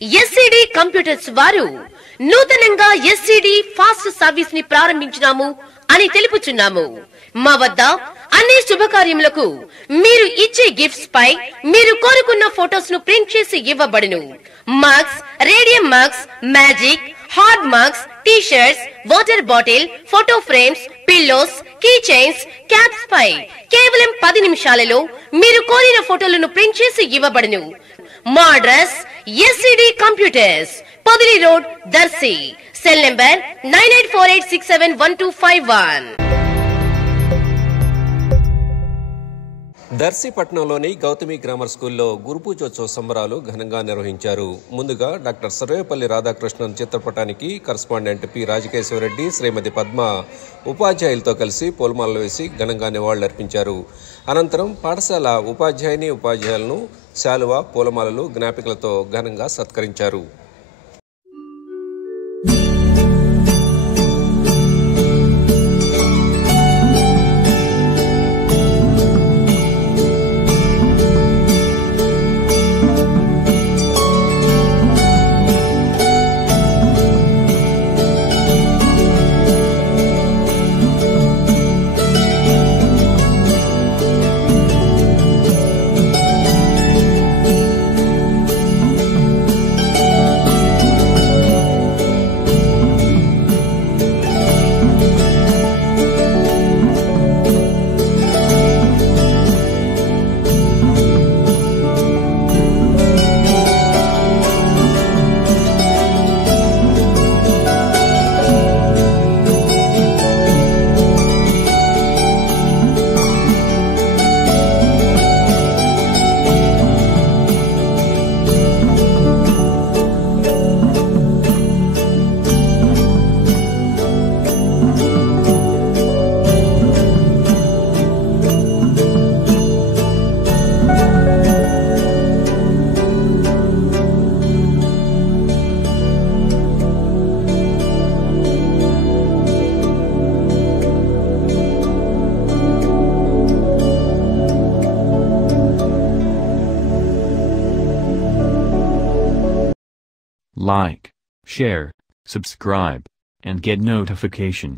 SCD computers వారు నూతనంగా SCD fast service ని ప్రారంభించినాము అని తెలుపుచున్నాము. మా వద్ద అన్ని శుభకార్యములకు మీరు ఇచ్చే గిఫ్ట్స్ పై మీరు కోరుకున్న ఫోటోస్ ను ప్రింట్ చేసి ఇవ్వబడును. Mugs, radium mugs, magic, hard mugs, T shirts, water bottle, photo frames, pillows, key chains, caps పై కేవలం 10 నిమిషాలలో మీరు కోరిన ఫోటోలను ప్రింట్ చేసి ఇవ్వబడును. మా address SCD computers, Podili road, Darsi. Cell number 9848671251. Darsi పట్టణంలోని గౌతమి గ్రామర్ స్కూల్లో గురు పూజోత్సవ సంబరాలు ఘనంగా నిర్వహించారు. ముందుగా డాక్టర్ సర్వేపల్లి రాధాకృష్ణన్ చిత్రపటానికి కరస్పాండెంట్ పి రాజకేశ్వరరెడ్డి, శ్రీమతి పద్మ ఉపాధ్యాయులతో కలిసి పూలమాలలు వేసి ఘనంగా నివాళులర్పించారు. అనంతరం పాఠశాల ఉపాధ్యాయులను శాలువా, పూలమాలలు, జ్ఞాపికలతో ఘనంగా సత్కరించారు. Like, share, subscribe, and get notification.